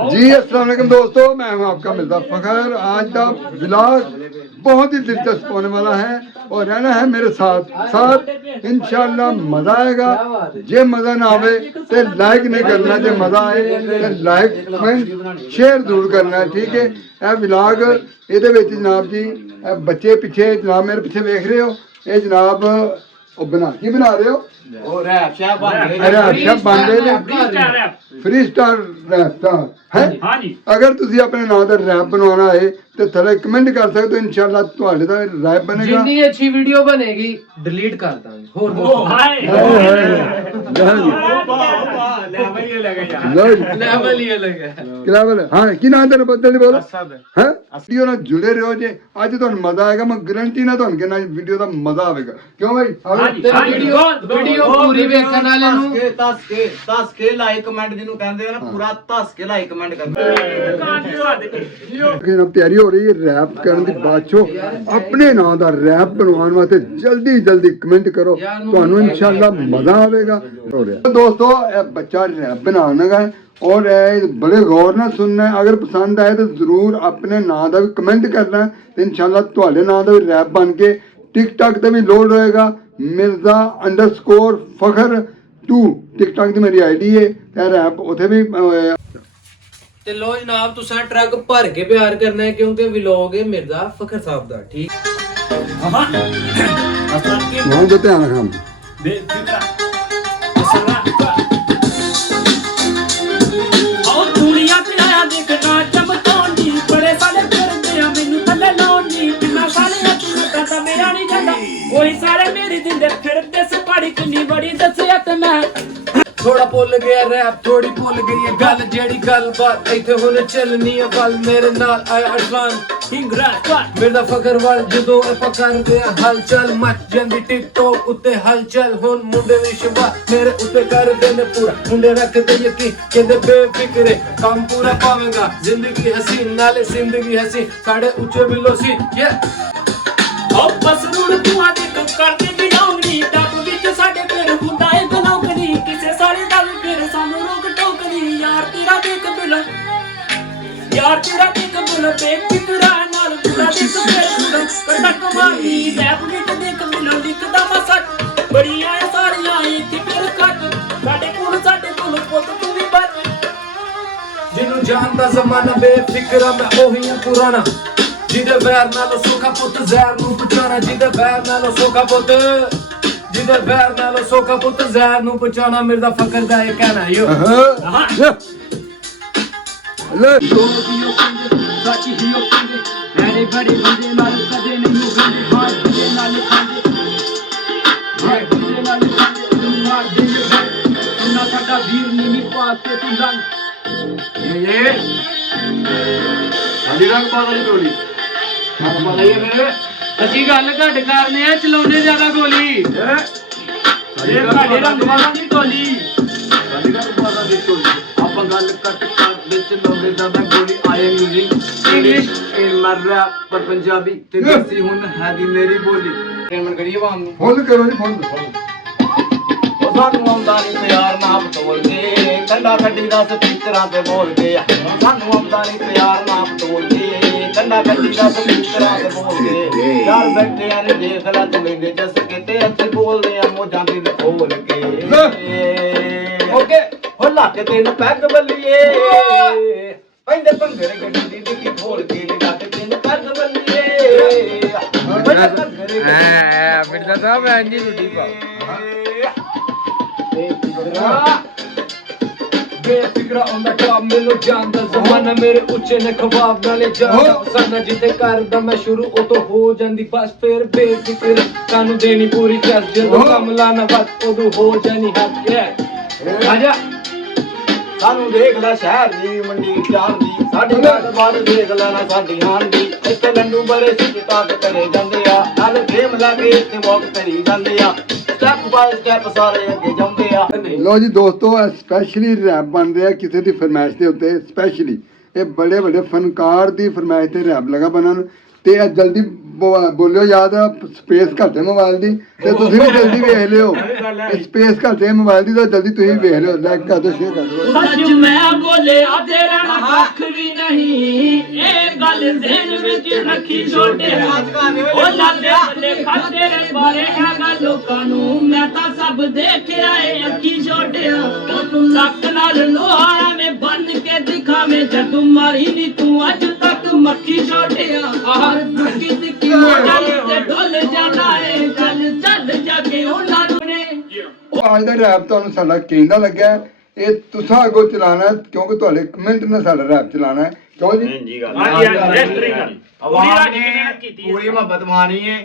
जी अस्सलाम वालेकुम दोस्तों, मैं हूं आपका मिर्जा फखर। आज का व्लॉग बहुत ही दिलचस्प होने वाला है और रहना है मेरे साथ इंशाल्लाह मजा आएगा। जे मजा ना आवे तो लाइक नहीं करना, जे मजा आए तो लाइक कमेंट शेयर जरूर करना है, ठीक है। यह व्लॉग ये जनाब जी बच्चे पीछे जनाब मेरे पीछे देख रहे हो, ये जनाब बना रहे हो फ्री स्टार रैप है। अगर तुसी अपने नाम का रैप बनवाना है तो थले कमेंट कर सकते हो, इंशाल्लाह ਤੁਹਾਡੇ ਦਾ रैप बनेगा। जितनी अच्छी वीडियो बनेगी डिलीट कर देंगे। और लेवल ये लगा लेवल हां की नाम तेरे बदल नहीं बोलो हैं। वीडियो ਨਾਲ जुड़े रहो जे ਅੱਜ ਤੁਹਾਨੂੰ ਮਜ਼ਾ ਆਏਗਾ। ਮੈਂ ਗਾਰੰਟੀ ਨਾਲ ਤੁਹਾਨੂੰ ਕਹਿੰਦਾ ਵੀਡੀਓ ਦਾ ਮਜ਼ਾ ਆਵੇਗਾ। ਕਿਉਂ ਭਾਈ ਵੀਡੀਓ ਪੂਰੀ ਵੇਖਣ ਵਾਲੇ ਨੂੰ ਦੱਸ ਕੇ ਲਾਈਕ ਕਮੈਂਟ ਜਿਹਨੂੰ ਕਹਿੰਦੇ ਆ ਨਾ, ਪੂਰਾ ਦੱਸ ਕੇ ਲਾਈਕ ਕਮੈਂਟ ਕਰਨਾ। कि तैयारी हो रही है रैप करने की बाद चो अपने नाम का रैप बनवाने वास्ते जल्दी कमेंट करो, ਤੁਹਾਨੂੰ इंशाल्लाह मजा आवेगा। दोस्तों बच्चा रैप बनाना है और बड़े गौर नाल सुनना है। अगर पसंद आए तो जरूर अपने नाम का भी कमेंट करना है, तो इंशाल्लाह ਤੁਹਾਡੇ नाम का भी रैप बन के टिकटॉक ते भी लोड होएगा। mirza_फखर2 टिकटॉक की मेरी आईडी है, रैप उथे भी ਤੇ ਲੋ ਜਨਾਬ ਤੁਸੀਂ ਟਰੱਕ ਭਰ ਕੇ ਪਿਆਰ ਕਰਨਾ ਹੈ, ਕਿਉਂਕਿ ਵਲੌਗ ਹੈ ਮਿਰਜ਼ਾ ਫਖਰ ਸਾਹਿਬ ਦਾ। ਠੀਕ ਹੁਣ ਤੇ ਧਿਆਨ ਰੱਖਾਂ ਦੁਨੀਆ ਤੇ ਆਇਆ ਦੇਖਣਾ ਚਮਕਾਉਣੀ, ਬੜੇ ਸਾਲੇ ਫਿਰਦੇ ਆ ਮੈਨੂੰ ਥੱਲੇ ਲਾਉਣੀ। ਕਿੰਨਾ ਸਾਲੇ ਤੂੰ ਤਾਂ ਮੇਰਾ ਨਹੀਂ ਜਾਂਦਾ, ਕੋਈ ਸਾਰੇ ਮੇਰੇ ਦਿੰਦੇ ਫਿਰਦੇ ਸਪਾੜੀ ਕਿੰਨੀ ਬੜੀ ਦੱਸਿਆ ਤੇ ਮੈਂ ਥੋੜਾ ਭੁੱਲ ਗਿਆ ਰੈਪ, ਥੋੜੀ ਭੁੱਲ ਗਈ ਇਹ ਗੱਲ, ਜਿਹੜੀ ਗੱਲਬਾਤ ਇੱਥੇ ਹੁਣ ਚੱਲਣੀ ਹੈ ਵੱਲ। ਮੇਰੇ ਨਾਲ ਆਇਆ ਅਰਫਾਨ ਮਿਰਜ਼ਾ ਫਖਰ ਵੱਲ, ਜਦੋਂ ਆਪਾਂ ਕਰਦੇ ਆ ਹਲਚਲ ਮਚ ਜਾਂਦੀ ਟਿਕਟੋਕ ਉੱਤੇ ਹਲਚਲ। ਹੁਣ ਮੁੰਡੇ ਵਿਸ਼ਵਾਸ ਮੇਰੇ ਉੱਤੇ ਕਰਦੇ ਨੇ ਪੂਰਾ, ਮੁੰਡੇ ਰੱਖਦੇ ਯਕੀਨ, ਕਹਿੰਦੇ ਬੇਫਿਕਰੇ ਕੰਮ ਪੂਰਾ ਪਾਵੇਂਗਾ। ਜ਼ਿੰਦਗੀ ਹਸੀਨ ਨਾਲੇ ਜ਼ਿੰਦਗੀ ਹਸੀਨ, ਸਾਡੇ ਉੱਚੇ ਬਿੱਲੋ ਸੀ ਉਹ ਬਸ ਰੂੜ ਤੂੰ ਆ ਦੇਖ ਕਰਦੇ ਦੀ ਡੋਂਗਰੀ ਟੱਪ ਵਿੱਚ ਸਾਡੇ ਫਿਰ ਹੁੰਦਾ ਏ ਗਨੌਕਰੀ। ਕਿਸੇ ਸਾਲੇ ਦਾ ਵੀ ਫਿਰ ਸਾਨੂੰ ਰੋਕ ਟੋਕਰੀ। ਯਾਰ ਤੇਰਾ ਦੇਖ ਬਿਲ ਬੇਫਿਕਰਾ ਨਾਲ ਪੂਰਾ ਦੇਖ ਫਿਰ ਕਰਦਾ ਕਮਾਈ। ਰੈਪ ਵਿੱਚ ਦੇਖ ਮਿਲੋ ਲਿਖਦਾ ਮਸਾ ਬੜੀਆਂ ਆ ਸਾਰੀਆਂ ਇੱਥੇ ਫਿਰ ਕੱਟ ਸਾਡੇ ਕੋਲ ਪੁੱਤ ਤੂੰ ਵੀ ਬੱਤ। ਜਿਹਨੂੰ ਜਾਣਦਾ ਜ਼ਮਾਨਾ ਬੇਫਿਕਰਾ ਮੈਂ ਉਹੀ ਹਾਂ ਪੁਰਾਣਾ, ਜਿਹਦੇ ਵੈਰ ਨਾਲੋਂ ਸੋਖਾ ਪੁੱਤ ਜ਼ਹਿਰ ਨੂੰ ਪਹੁੰਚਾਉਣਾ। ਜਿਹਦੇ ਵੈਰ ਨਾਲੋਂ ਸੋਖਾ ਪੁੱਤ ਜ਼ਹਿਰ ਨੂੰ ਪਹੁੰਚਾਉਣਾ। ਮਿਰਜ਼ਾ ਫਖਰ ਦਾ ਇਹ ਕਹਿਣਾ ਯੋ ਸਾਚੀ ਹੀ ਉਹ ਕਹਿੰਦੇ ਐਰੇ ਬੜੇ ਬੰਦੇ ਨਾਲ ਕਦੇ ਨਹੀਂ ਗੰਦੇ ਬਾਤ ਦੇ ਨਾਲ ਖਾਂਦੇ ਮਾਰ ਦੇ ਨਾ ਸਾਡਾ ਵੀਰ ਨਹੀਂ ਪਾਤੇ ਤੂੰ ਰੰਗ ਇਹ ਸਾਡੀ ਰੰਗ ਪਾਗਲੀ ਟੋਲੀ ਆਪਾਂ ਲਈ ਮੇਰੇ ਅਸੀਂ ਗੱਲ ਘੱਟ ਕਰਨੇ ਆ, ਚਲਾਉਣੇ ਜ਼ਿਆਦਾ ਗੋਲੀ। ਇਹ ਸਾਡੇ ਰੰਗ ਵਾਲਾ ਦੀ ਟੋਲੀ, ਸਾਡੀ ਗੱਲ ਬਾਤਾਂ ਦੀ ਟੋਲੀ। ਆਪਾਂ ਗੱਲ ਕੱਟ ਵਿੱਚ ਲਾਉਂਦੇ ਜ਼ਿਆਦਾ ਗੋਲੀ। ਆਏ ਮਿਊਜ਼ਿਕ ਇੰਗਲਿਸ਼ ਇਹ ਮਰਰਾ ਪਰ ਪੰਜਾਬੀ ਤੇ ਦੇਸੀ ਹੁਣ ਹੈ ਦੀ ਮੇਰੀ ਬੋਲੀ। ਪੇਮੈਂਟ ਕਰੀਏ ਆਵਾਮ ਨੂੰ ਫੁੱਲ ਕਰੋ ਜੀ ਫੁੱਲ। ਉਹ ਸਾਨੂੰ ਆਉਂਦਾ ਨਹੀਂ ਪਿਆਰ ਨਾ ਬਟੋਲ ਕੇ, ਕੰਡਾ ਕੱਢੀ ਦਾ ਸਪੀਕਰਾਂ ਤੇ ਬੋਲ ਕੇ। ਸਾਨੂੰ ਆਉਂਦਾ ਨਹੀਂ ਪਿਆਰ ਨਾ ਬਟੋਲ ਕੇ, ਕੰਡਾ ਕੱਢੀ ਦਾ ਸਪੀਕਰਾਂ ਤੇ ਬੋਲ ਕੇ। ਯਾਰ ਬੈਠੇ ਆ ਨੇ ਦੇਖ ਲੈ ਤੂੰ ਲੈਂਦੇ ਜਸ ਕੇ ਤੇ ਅਸੀਂ ਬੋਲਦੇ ਆ ਮੋਜਾਂ ਦੀ ਖੋਲ ਕੇ। ਓਕੇ ਹੋ ਲੱਕ ਤੈਨੂੰ ਪੈਗ ਬੱਲੀਏ, ਪੈਂਦੇ ਭੰਗਰੇ ਗੱਡੀ ਦੀ ਡਿੱਗੀ ਖੋਲ ਕੇ। ਲੱਕ ਤੈਨੂੰ ਪੈਗ ਬੱਲੀਏ ਮਿਰਜ਼ਾ ਸਾਹਿਬ ਐਂਜੀ ਰੁੱਟੀ ਪਾ ਬੇਫਿਕਰਾ on the top, ਮੈਨੂੰ ਜਾਣਦਾ ਜ਼ਮਾਨਾ ਮੇਰੇ ਉੱਚੇ ਨੇ ਖਵਾਬ ਨਾਲੇ ਜਾਣਦਾ ਪਸੰਦ। ਜਿੱਥੇ ਕਰਦਾ ਮੈਂ ਸ਼ੁਰੂ ਉਤੋਂ ਹੋ ਜਾਂਦੀ ਬਸ ਫਿਰ ਬੇਫਿਕਰ। ਤੁਹਾਨੂੰ ਦੇਣੀ ਪੂਰੀ ਚਸ, ਜਦੋਂ ਕੰਮ ਲਾਣਾ ਬਸ ਉਦੋਂ ਹੋ ਜਾਣੀ ਹੱਕ। ਆਜਾ ਸਾਨੂੰ ਦੇਖ ਲੈ ਸ਼ਹਿਰ ਦੀ ਮੰਡੀ ਚਾਰ ਦੀ, ਸਾਡੀ ਗੱਲ ਬਾਰ ਦੇਖ ਲੈਣਾ ਸਾਡੀ ਹਾਨ ਦੀ। ਇੱਥੇ ਲੰਡੂ ਬੜੇ ਸਿੱਟਾਕ ਕਰੇ ਜਾਂਦੇ ਆ, ਨਾਲ ਗੇਮ ਲਾ ਕੇ ਇੱਥੇ ਵਾਕ ਕਰੀ ਜਾਂਦੇ ਆ। ਸਟੈਪ ਬਾਏ ਸਟੈਪ ਸਾਰੇ ਅੱਗੇ ਜਾਂਦੇ ਆ। ਲੋ ਜੀ ਦੋਸਤੋ ਸਪੈਸ਼ਲੀ ਰੈਪ ਬਣ ਰਿਹਾ ਕਿਸੇ ਦੀ ਫਰਮਾਇਸ਼ ਦੇ ਉੱਤੇ। ਸਪੈਸ਼ਲੀ ਇਹ ਬੜੇ ਫਨਕਾਰ ਦੀ ਫਰਮਾਇਸ਼ ਤੇ ਰੈਪ ਲਗਾ ਬਣਨ, ਤੇ ਇਹ ਜਲਦੀ ਬੋਲਿਓ ਯਾਦ ਸਪੇਸ ਘੱਟ ਹੈ ਮੋਬਾਈਲ ਦੀ ਤੇ ਤੁਸੀਂ ਵੀ ਜਲਦੀ ਵੇਖ ਲਿਓ ਸਪੇਸ ਘੱਟ ਹੈ ਮੋਬਾਈਲ ਦੀ ਤਾਂ ਜਲਦੀ ਤੁਸੀਂ ਵੇਖ ਲਿਓ ਲਾਈਕ ਕਰ ਦਿਓ ਸ਼ੇਅਰ ਕਰ ਦਿਓ ਸੱਚ ਮੈਂ ਬੋਲਿਆ ਤੇਰਾ ਨਾ ਕੱਖ ਵੀ ਨਹੀਂ ਇਹ ਗੱਲ ਜ਼ਿਹਨ ਵਿੱਚ ਰੱਖੀ ਛੋਟਿਆ ਉਹ ਲਾਦੇ ਬੱਲੇ ਖਾਤੇ ਰੇ ਬਾਰੇ ਹੈਗਾ ਲੋਕਾਂ ਨੂੰ ਮੈਂ ਤਾਂ ਸਭ ਦੇਖਿਆ ਏ ਅੱਖੀ ਛੋਟਿਆ ਉਹ ਤੂੰ ਲੱਕ ਨਾਲ ਲੋਹਾ ਮੈਂ ਬੰਨ ਕੇ ਦਿਖਾਵੇਂ ਜਦ ਮਾਰੀ ਨੀ ਤੂੰ ਅੱਜ ਤੱਕ ਮੱਖੀ ਛੋਟਿਆ ਆਹਰ ਦੁੱਕੀ ਤਿੱਕੀ ਮੋਢਾ ਤੇ ਢੋਲ ਜਾਣਾ ਏ ਚੱਲ ਚੱਲ ਜਾ ਕੇ ਉਹਨਾਂ ਨੂੰ ਨੇ ਉਹ ਅੱਜ ਦਾ ਰੈਪ ਤੁਹਾਨੂੰ ਸਾਡਾ ਕਹਿੰਦਾ ਲੱਗਾ ਹੈ। ਇਹ ਤੁਸੀਂ ਅੱਗੋਂ ਚਲਾਣਾ ਹੈ, ਕਿਉਂਕਿ ਤੁਹਾਡੇ ਕਮੈਂਟ ਨਾਲ ਸਾਡਾ ਰੈਪ ਚਲਾਣਾ ਹੈ ਕਿਉਂ ਜੀ ਜੀ ਗੱਲ ਹਾਂਜੀ ਰੈਸਟਰਿੰਗ ਆਵਾਜ਼ ਨੇ ਪੂਰੀ ਮੁਹੱਬਤ ਮਾਨੀ ਹੈ